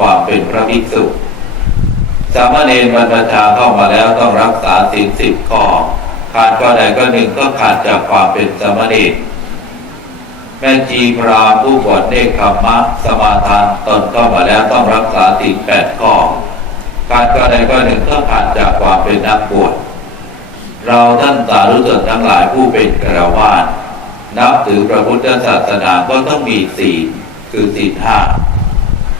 ความเป็นพระภิกษุ สามเณรบรรพชาเข้ามาแล้วต้องรักษาศีลสิบข้อ ขาดข้อใดก็หนึ่งก็ขาดจากความเป็นสามเณรแม่ชีพราผู้บวชเนคขมมะสมาทานตนเข้ามาแล้วต้องรักษาศีลแปดข้อขาดข้อใดก็หนึ่งก็ขาดจากความเป็นนักบวชเราท่านสาธุชนทั้งหลายผู้เป็นกระวาสนับถือพระพุทธศาสนาก็ต้องมีศีลคือศีลห้า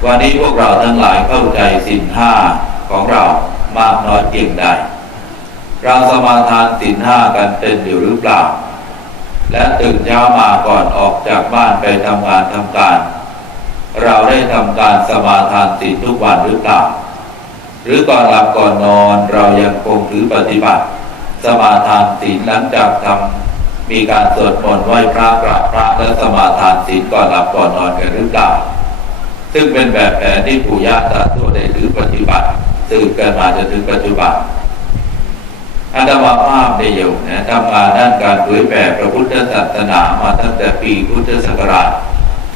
วันนี้พวกเราทั้งหลายเข้าใจศีลห้าของเรามากน้อยเพียงใดเราสมาทานศีลห้ากันเป็นอยู่หรือเปล่า และตื่นเช้ามาก่อนออกจากบ้านไปทำงานทำการ เราได้ทำการสมาทานศีลทุกวันหรือเปล่า หรือก่อนหลับก่อนนอนเรายังคงถือปฏิบัติ สมาทานศีลหลังจากทำมีการสวดมนต์ไหว้พระกราบพระและสมาทานศีลก่อนหลับก่อนนอนกันหรือเปล่า ซึ่งเป็นแบบแผนที่ปู่ย่าตาทวดได้ถือปฏิบัติสืบกันมาจนถึงปัจจุบันอัตมาภาพได้อยู่นะทำงานด้านการเผยแผ่พระพุทธศาสนามาตั้งแต่ปีพุทธศักราช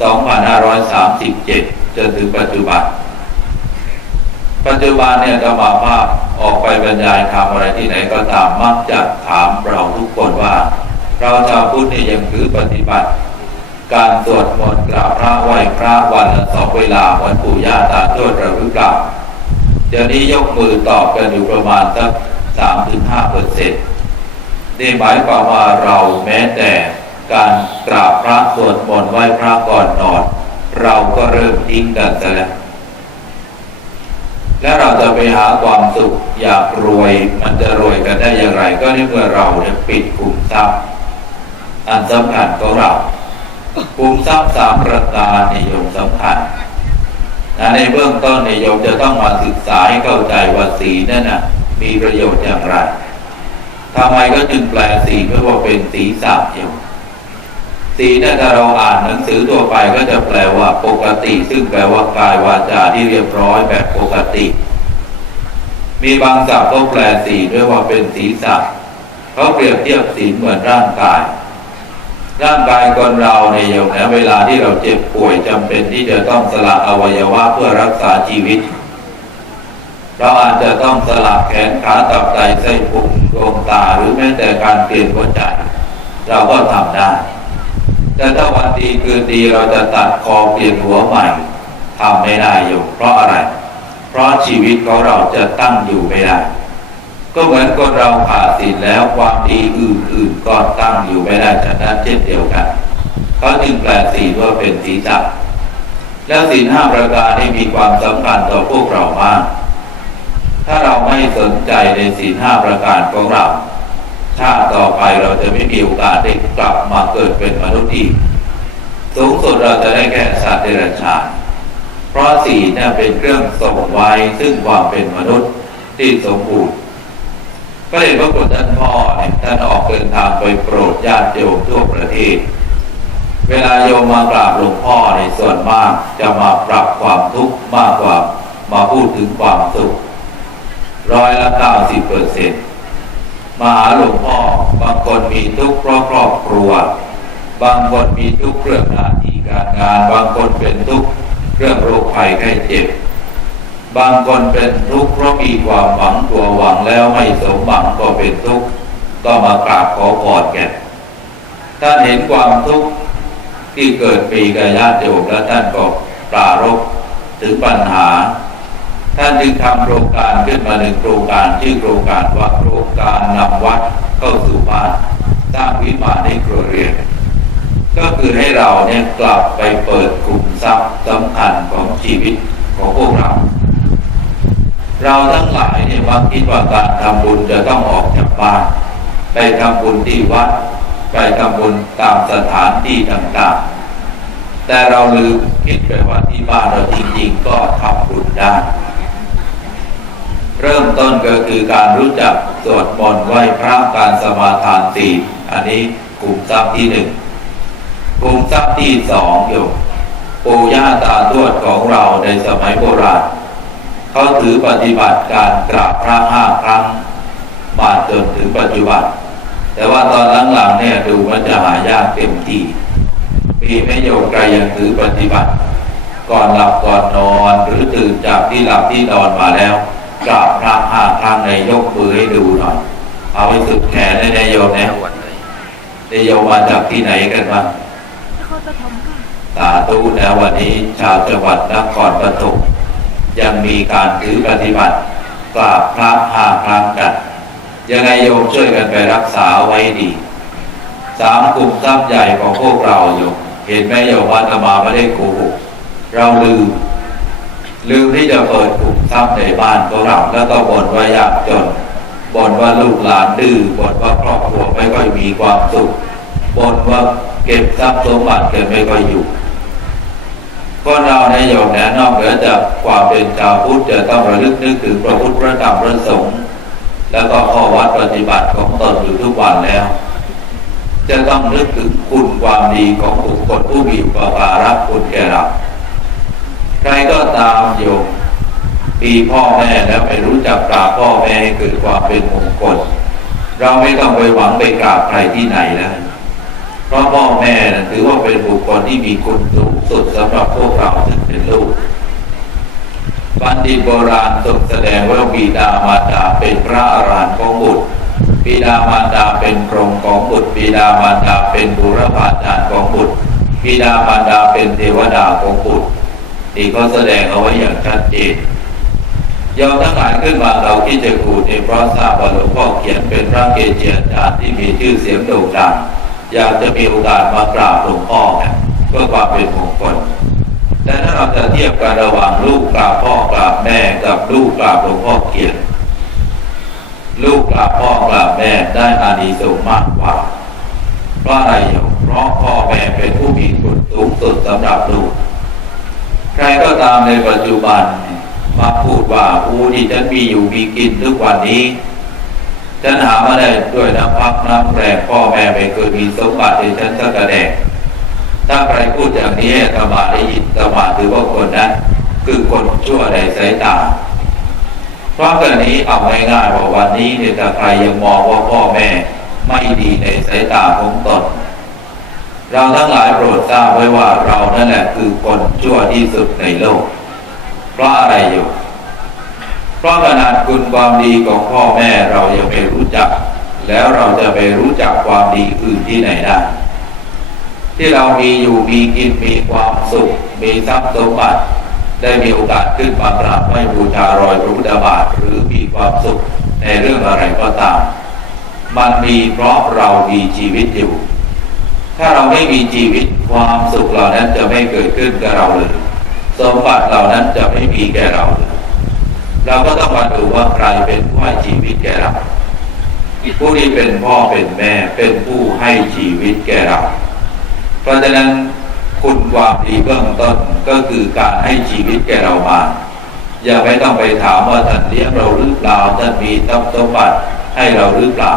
2537 จนถึงปัจจุบัน ปัจจุบันเนี่ยธรรมาภาพออกไปบรรยายทำอะไรที่ไหนก็ตามมักจะถามเราทุกคนว่า เราชาวพุทธเนี่ยยังถือปฏิบัติ การสวดมนต์กราบพระไหว้พระวันละสองเวลาวันปู่ย่าตาทวดเราหรือเปล่าเดี๋ยวนี้ยกมือตอบกันอยู่ประมาณสักสามถึงห้าเปอร์เซ็นต์นี่หมายความว่าเราแม้แต่การกราบพระสวดมนต์ไหว้พระก่อนนอน เราก็เริ่มทิ้งกันซะแล้วแล้วเราจะไปหาความสุขอยากรวยมันจะรวยกันได้อย่างไร ก็ในเมื่อเราเนี่ยปิดกลุ่มทรัพย์อันสำคัญของเรา กลุ่มทรัพย์สามประการในิยมสำคัญนะในเบื้องต้นนิยมจะต้องมาศึกษาให้เข้าใจว่าสีนั่นนะมีประโยชน์อย่างไรทำไมก็จึงแปลสีเพื่อว่าเป็นสีสับอยู่สีนี่ยถ้าเราอ่านหนังสือตัวไปก็จะแปลว่าปกติ ซึ่งแปลว่ากายวาจาที่เรียบร้อยแบบปกติ มีบางศัพท์ก็แปลสีด้วยว่าเป็นสีสับเขาเปรียบเทียบสีเหมือนร่างกาย ร่างกายคนเราในยงนะเวลาที่เราเจ็บป่วยจำเป็นที่จะต้องสละอวัยวะเพื่อรักษาชีวิต เราอาจจะต้องสละแขนขาตับไตไส้พุงดวงตาหรือแม้แต่การเปลี่ยนหัวใจ เราก็ทำได้ แต่ถ้าวันดีคืนดีเราจะตัดคอเปลี่ยนหัวใหม่ทำไม่ได้อยู่เพราะอะไร เพราะชีวิตของเราจะตั้งอยู่ไม่ได้ ก็เหมือนคนเราขาดศีลแล้วความดีอื่นๆก็ตั้งอยู่ไม่ได้จากนั้นเช่นเดียวกันเขาจึงแปลศีลว่าเป็นศีลจับแล้วศีลห้าประการนี้มีความสำคัญต่อพวกเรามาก ถ้าเราไม่สนใจในศีลห้าประการของเรา ชาติต่อไปเราจะไม่มีโอกาสได้กลับมาเกิดเป็นมนุษย์อีกสูงสุดเราจะได้แค่สัตว์เดรัจฉาน เพราะศีลเนี่ยเป็นเครื่องส่งไว้ซึ่งความเป็นมนุษย์ที่สมบูรณ์ ก็เลยพระคุณท่านพ่อเนี่ยท่านออกเดินทางไปโปรดญาติโยมทั่วประเทศ เวลาโยมมากราบหลวงพ่อในส่วนมากจะมาปรับความทุกข์มากกว่ามาพูดถึงความสุขร้อยละเก้าสิบเปอร์เซ็นต์มาหาหลวงพ่อบางคนมีทุกข์เพราะครอบครัว บางคนมีทุกข์เรื่องหน้าที่การงาน บางคนเป็นทุกข์เรื่องโรคภัยไข้เจ็บ บางคนเป็นทุกข์เพราะมีความหวังตัวหวังแล้วไม่สมหวังก็เป็นทุกข์ก็มากราบขอพรแก่ท่านเห็นความทุกข์ที่เกิดปีกับญาติโยมแล้วท่านก็ปรารบถึงปัญหา ท่านจึงทำโครงการขึ้นมาหนึ่งโครงการชื่อโครงการว่าโครงการนำวัดเข้าสู่บ้านสร้างวิมานให้ครัวเรือนก็คือให้เราเนี่ยกลับไปเปิดกลุ่มทรัพย์สำคัญของชีวิตของพวกเรา เราทั้งหลายเนี่ยมักคิดว่าการทำบุญจะต้องออกจากบ้าน ไปทำบุญที่วัด ไปทำบุญตามสถานที่ต่างๆ แต่เราลืมคิดไปว่าที่บ้านเราจริงๆก็ทำบุญได้ เริ่มต้นก็คือการรู้จักสวดมนต์ไหว้พระการสมาทานศีลอันนี้กลุ่มทรัพย์ที่หนึ่งกลุ่มทรัพย์ที่สองอยู่ปู่ย่าตาทวดของเราในสมัยโบราณ เขาถือปฏิบัติการกราบพระห้าครั้งมาจนถึงปัจจุบัน แต่ว่าตอนหลังๆเนี่ยดูมันจะหายากเต็มที่มีไม่โยกใครยังถือปฏิบัติ ก่อนหลับก่อนนอนหรือตื่นจากที่หลับที่นอนมาแล้วกราบพระห้าครั้งในยกมือให้ดูหน่อยเอาไปสุดแขนได้แน่โยมนะจังหวัดเลยได้โยมมาจากที่ไหนกันบ้างนครปฐมค่ะสาธุนะวันนี้ชาวจังหวัดนครปฐม ยังมีการถือปฏิบัติกราบพระห้าครั้งกัน ยังไงโยมช่วยกันไปรักษาไว้ดีสามกลุ่มทรัพย์ใหญ่ของพวกเราโยมเห็นไหมโยมว่าอาตมาไม่ได้โกหกเราลืม ลืมที่จะเปิดกลุ่มทรัพย์ในบ้านของเราแล้วก็บ่นว่ายากจนบ่นว่าลูกหลานดื้อบ่นว่าครอบครัวไม่ค่อยมีความสุขบ่นว่าเก็บทรัพย์สมบัติเกันไม่ค่อยอยู่ คนเราในโยมนะนอกเหนือจากความเป็นชาวพุทธจะต้องระลึกนึกถึงพระพุทธพระธรรมพระสงฆ์แล้วก็ข้อวัดปฏิบัติของตนอยู่ทุกวันแล้ว จะต้องนึกถึงคุณความดีของบุคคลผู้มีอุปการะคุณแก่เราใครก็ตามโยมปีพ่อแม่แล้วไม่รู้จักกราบพ่อแม่ให้เกิดความเป็นมงคลเราไม่ต้องไปหวังไปกราบใครที่ไหนแล้ว ราะพ่อแม่ถือว่าเป็นบุคคลที่มีคุณสูงสุดสำหรับพวกเราซึ่งเป็นลูกบัณฑิตโบราณทรงแสดงว่าบิดามารดาเป็นพระอรหันต์ของบุตรบิดามารดาเป็นพรหมของบุตรบิดามารดาเป็นบุรพาจารย์ของบุตรบิดามารดาเป็นเทวดาของบุตรนี่เขาแสดงเอาไว้อย่างชัดเจนยอมทั้งหลายขึ้นมาเราที่จะกูดในเพราะทราบว่าหลวงพ่อเขียนเป็นพระเกจิอาจารย์ที่มีชื่อเสียงโด่งดัง อยากจะมีโอกาสมากราบหลวงพ่อกันเพื่อความเป็นมงคลแต่ถ้าเราจะเทียบกันระหว่างลูกกราบพ่อกราบแม่กับลูกกราบหลวงพ่อเขียนลูกกราบพ่อกราบแม่ได้อานิสงส์มากกว่า เพราะอะไรเพราะพ่อแม่เป็นผู้มีคุณสูงสุดสำหรับลูก ใครก็ตามในปัจจุบันมาพูดว่าอูที่ฉันมีอยู่มีกินทุกวันนี้ ฉันหามาได้ด้วยน้ำพักน้ำแรงพ่อแม่ไม่เคยมีสมบัติให้ฉันสักกระแดงถ้าใครพูดอย่างนี้ธรรมาได้ยินธรรมาถือว่าคนนั้นคือคนชั่วในสายตาเพราะกันนี้เอาง่ายๆว่าวันนี้เนี่ยถ้าใครยังมองว่าพ่อแม่ไม่ดีในสายตาของตนเราทั้งหลายโปรดทราบไว้ว่าเรานั่นแหละคือคนชั่วที่สุดในโลกเพราะอะไรอยู่ ราะขนาดคุณความดีของพ่อแม่เรายังไม่รู้จัก แล้วเราจะไปรู้จักความดีอื่นที่ไหนได้ ที่เรามีอยู่มีกินมีความสุข มีทรัพย์สมบัติได้มีโอกาสขึ้นมากราบไหว้บูชารอยพระพุทธบาทหรือมีความสุขในเรื่องอะไรก็ตาม มันมีเพราะเรามีชีวิตอยู่ ถ้าเราไม่มีชีวิตความสุขเหล่านั้นจะไม่เกิดขึ้นกับเราเลย สมบัติเหล่านั้นจะไม่มีแก่เราเลย เราก็ต้องมาดูว่าใครเป็นผู้ให้ชีวิตแก่เราผู้ที่เป็นพ่อเป็นแม่เป็นผู้ให้ชีวิตแก่เรา เพราะฉะนั้นคุณความดีเบื้องต้นก็คือการให้ชีวิตแก่เรามา อย่าไม่ต้องไปถามว่าท่านเลี้ยงเราหรือเปล่าท่านมีทรัพย์สมบัติให้เราหรือเปล่า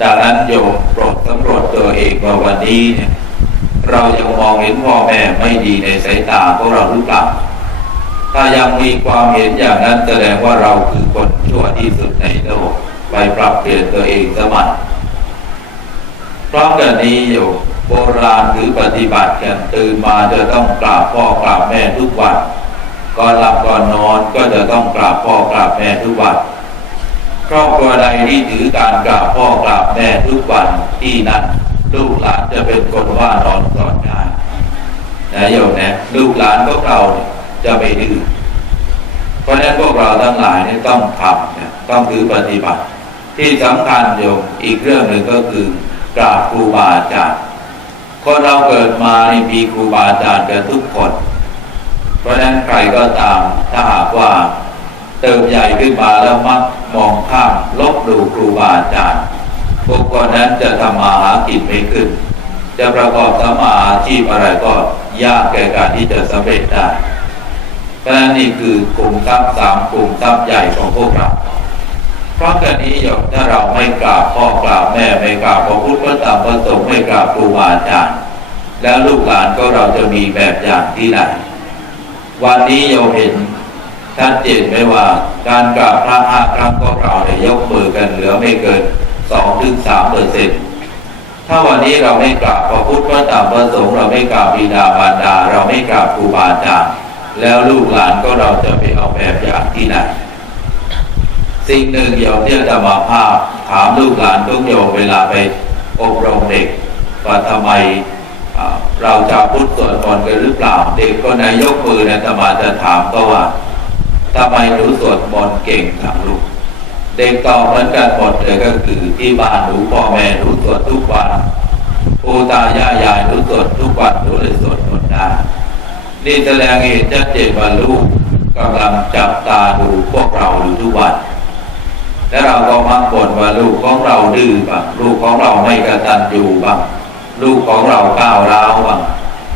ดังนั้นโยมโปรดสำรวจตัวเองว่าวันนี้เนี่ยเรายังมองเห็นพ่อแม่ไม่ดีในสายตาของเราหรือเปล่า ถ้ายังมีความเห็นอย่างนั้นแสดงว่าเราคือคนชั่วที่สุดในโลก ไปปรับเปลี่ยนตัวเองสมัยพร้อมกันนี้อยู่โบราณหรือปฏิบัติกันตื่นมาจะต้องกราบพ่อกราบแม่ทุกวันก่อนหลับก่อนนอนก็จะต้องกราบพ่อกราบแม่ทุกวันครอบครัวใดที่ถือการกราบพ่อกราบแม่ทุกวันที่นั้นลูกหลานจะเป็นคนว่านอนสอนงานนะโยมนะลูกหลานพวกเราเนี่ย จะไม่ดื้อเพราะฉะนั้นพวกเราทั้งหลายเนี่ยต้องทำเนี่ยต้องถือปฏิบัติ ที่สำคัญโยมอีกเรื่องหนึ่งก็คือกราบครูบาอาจารย์คนเราเกิดมานี่มีครูบาอาจารย์กันทุกคน เพราะฉะนั้นใครก็ตามถ้าหากว่าเติบใหญ่ขึ้นมาแล้วมักมองข้ามลบหลู่ครูบาอาจารย์บุคคลนั้นจะทำมาหากินไม่ขึ้น จะประกอบสมมาอาชีพอะไรก็ยากแก่การที่จะสำเร็จได้ เพราะฉะนั้นนี่คือกลุ่มทรัพย์สามกลุ่มทรัพย์ใหญ่ของพวกเราเพราะกันนี้โยมถ้าเราไม่กราบพ่อกราบแม่ไม่กราบพระพุทธพระธรรมพระสงฆ์ไม่กราบครูบาอาจารย์แล้วลูกหลานก็เราจะมีแบบอย่างที่ไหนวันนี้โยมเห็นชัดเจนไหมว่าการกราบพระห้าครั้งก็เราเนี่ยยกมือกันเหลือไม่เกินสองถึงสามเปอร์เซ็นต์ถ้าวันนี้เราไม่กราบพระพุทธพระธรรมพระสงฆ์เราไม่กราบบิดามารดา เราไม่กราบครูบาอาจารย์ แล้วลูกหลานก็เราจะไปเอาแบบอย่างที่ไหนสิ่งหนึ่งโยมที่จะมาภาพ ถามลูกหลานทุกโยมเวลาไปอบรมเด็กว่าทำไมเราจะพุทธสวนต์กันหรือเปล่า เด็กคนไหนยกมือนะธรรมาจะถามก็ว่าทำไมหนูสวดมนต์เก่งจังลูก เด็กตอบเหมือนกันหมดเลยก็คือที่บ้านหนูพ่อแม่หนูสวดทุกวันปู่ตายายยายหนูสวดทุกวันหนูเลยสวดมนต์ได้ นี่แสดงเห็นชัดเจนว่าลูกกำลังจับตาดูพวกเราอยู่ทุกวัน และเราก็มักบ่นว่าลูกของเราดื้อบ้างลูกของเราไม่กระตันอยู่บ้างลูกของเราก้าวร้าวบ้าง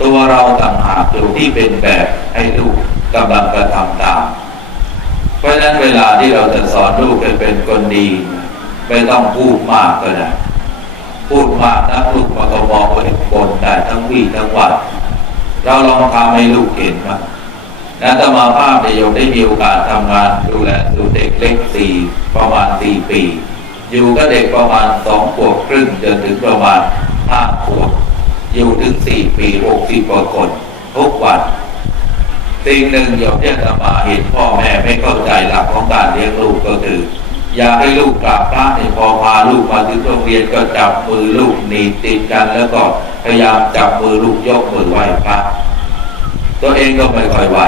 ตัวเราต่างหากอยู่ที่เป็นแบบให้ลูกกำลังกระทำตาม เพราะฉะนั้นเวลาที่เราจะสอนลูกให้เป็นคนดี ไม่ต้องพูดมากก็ได้พูดมากนะลูกมันก็มองไปบนได้ทั้งวี่ทั้งวัน เราลองทำให้ลูกเห็นบ้างนะธรรมาภาพในโยมได้มีโอกาสทำงานดูแลดูเด็กเล็กสี่ประมาณสี่ปี อยู่กับเด็กประมาณสองขวบครึ่งจนถึงประมาณห้าขวบอยู่ถึงสี่ปีหกสิบกว่าคนทุกวันสิ่งหนึ่งโยมเนี่ยจะมาเห็นพ่อแม่ไม่เข้าใจหลักของการเลี้ยงลูกก็คือ อยากให้ลูกกราบพระเนี่ยพอพาลูกมาถึงโรงเรียนก็จับมือลูกหนีติดกันแล้วก็พยายามจับมือลูกยกมือไหว้พระ ตัวเองก็ไม่ค่อยไหว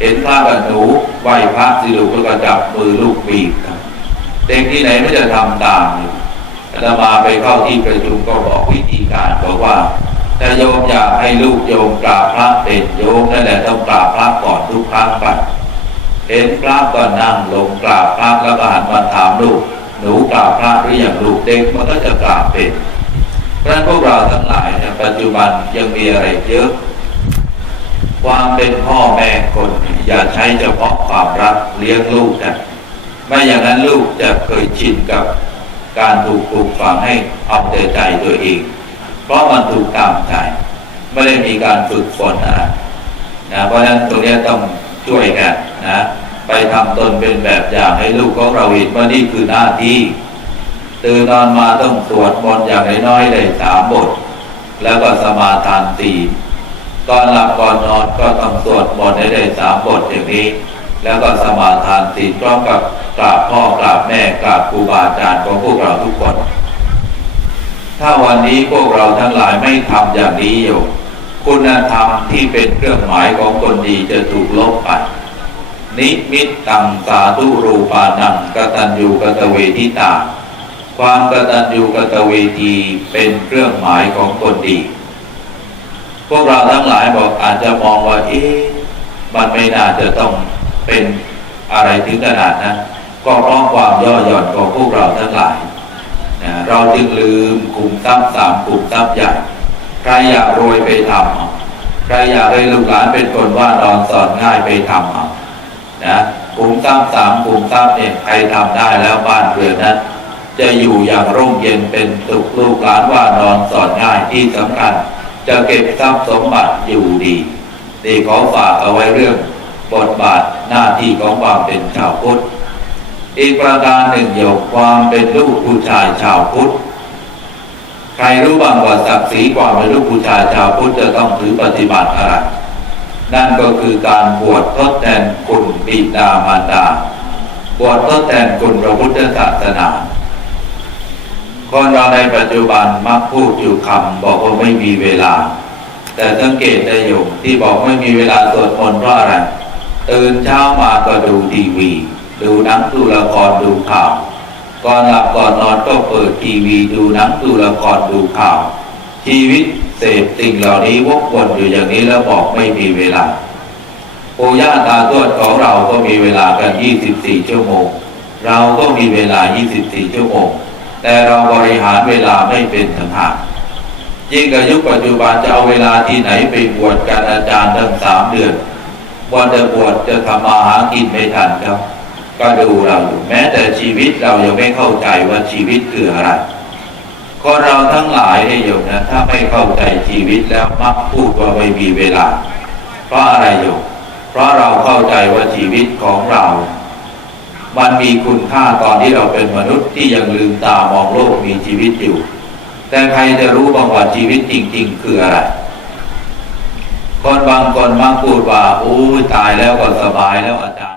เห็นพระกับหนูไหว้พระสิลูกก็จับมือลูกบีบเด็กที่ไหนไม่จะทำตามอยู่อาตมาไปเข้าที่ประชุมก็บอกวิธีการบอกว่าถ้าโยมอยากให้ลูกโยมกราบพระเป็นโยมนั่นแหละต้องกราบพระก่อนทุกครั้งไป เห็นพระก็นั่งลงกราบพระแล้วก็หันมาถามลูกหนูกราบพระหรือยังลูกเด็กมันก็จะกราบเป็นเพราะนั้นพวกเราทั้งหลายเนี่ยปัจจุบันยังมีอะไรเยอะ ความเป็นพ่อแม่คนอย่าใช้เฉพาะความรักเลี้ยงลูกนะไม่อย่างนั้นลูกจะเคยชินกับการถูกปลูกฝังให้เอาแต่ใจตัวเอง เพราะมันถูกตามใจ ไม่ได้มีการฝึกฝนอะไรนะเพราะฉะนั้นตรงนี้ต้องช่วยกันนะ ไปทำตนเป็นแบบอย่างให้ลูกของเราเห็นว่านี่คือหน้าที่ตื่นนอนมาต้องสวดมนต์อย่างน้อยๆได้สามบท แล้วก็สมาทานสี่ก่อนหลับก่อนนอนก็ต้องสวดมนต์ให้ได้สามบทอย่างนี้ แล้วก็สมาทานศีพร้อมกับกราบพ่อกราบแม่กราบครูบาอาจารย์ของพวกเราทุกคน ถ้าวันนี้พวกเราทั้งหลายไม่ทำอย่างนี้อยู่คุณธรรมที่เป็นเครื่องหมายของคนดีจะถูกลบไป นิมิตตังสาธุรูปานังกตัญญูกตเวทิตา ความกตัญญูกตเวทีเป็นเครื่องหมายของคนดี พวกเราทั้งหลายบอกอาจจะมองว่าเอ๊ะมันไม่น่าจะต้องเป็นอะไรถึงขนาดนั้นก็เพราะความย่อหย่อนของพวกเราทั้งหลายนะเราจึงลืมกลุ่มทรัพย์สามกลุ่มทรัพย์ใหญ่ใครอยากรวยไปทำใครอยากให้ลูกหลานเป็นคนว่านอนสอนง่ายไปทำเอา นะกลุ่มทรัพย์สามกลุ่มทรัพย์เนี่ยใครทำได้แล้วบ้านเรือนนั้น จะอยู่อย่างร่มเย็นเป็นสุขลูกหลานว่านอนสอนง่ายที่สำคัญ จะเก็บทรัพย์สมบัติอยู่ดีนี่ขอฝากเอาไว้เรื่องบทบาทหน้าที่ของความเป็นชาวพุทธอีกประการหนึ่งเกี่ยวความเป็นลูกผู้ชายชาวพุทธใครรู้บ้างว่าศักดิ์ศรีความเป็นลูกผู้ชายชาวพุทธจะต้องถือปฏิบัติอะไร นั่นก็คือการบวชทดแทนคุณบิดามารดา บวชทดแทนคุณพระพุทธศาสนา คนเราในปัจจุบันมักพูดอยู่คำบอกว่าไม่มีเวลา แต่สังเกตได้อยู่ที่บอกไม่มีเวลาสวดมนต์เพราะอะไร ตื่นเช้ามาก็ดูทีวี ดูหนังดูละครดูข่าวก่อนหลับก่อนนอนก็เปิดทีวีดูหนังดูละครดูข่าว ชีวิต เสพสิ่งเหล่านี้วกวนอยู่อย่างนี้แล้วบอกไม่มีเวลาปู่ย่าตาทวดของเราก็มีเวลากัน 24 ชั่วโมง เราก็มีเวลา 24 ชั่วโมง แต่เราบริหารเวลาไม่เป็นต่างหากยิ่งกับยุคปัจจุบันจะเอาเวลาที่ไหนไปบวชกันอาจารย์ตั้งสามเดือนวันจะบวชจะทำมาหากินไม่ทันครับ ก็ดูเราอยู่แม้แต่ชีวิตเรายังไม่เข้าใจว่าชีวิตคืออะไร คนเราทั้งหลายเนี่ยโยมนะถ้าไม่เข้าใจชีวิตแล้วมักพูดว่าไม่มีเวลา เพราะอะไรโยมเพราะเราเข้าใจว่าชีวิตของเรา มันมีคุณค่าตอนที่เราเป็นมนุษย์ที่ยังลืมตามองโลกมีชีวิตอยู่ แต่ใครจะรู้บ้างว่าชีวิตจริง ๆ คืออะไร คนบางคนมักพูดว่าโอ้ตายแล้วก็สบายแล้วอาจารย์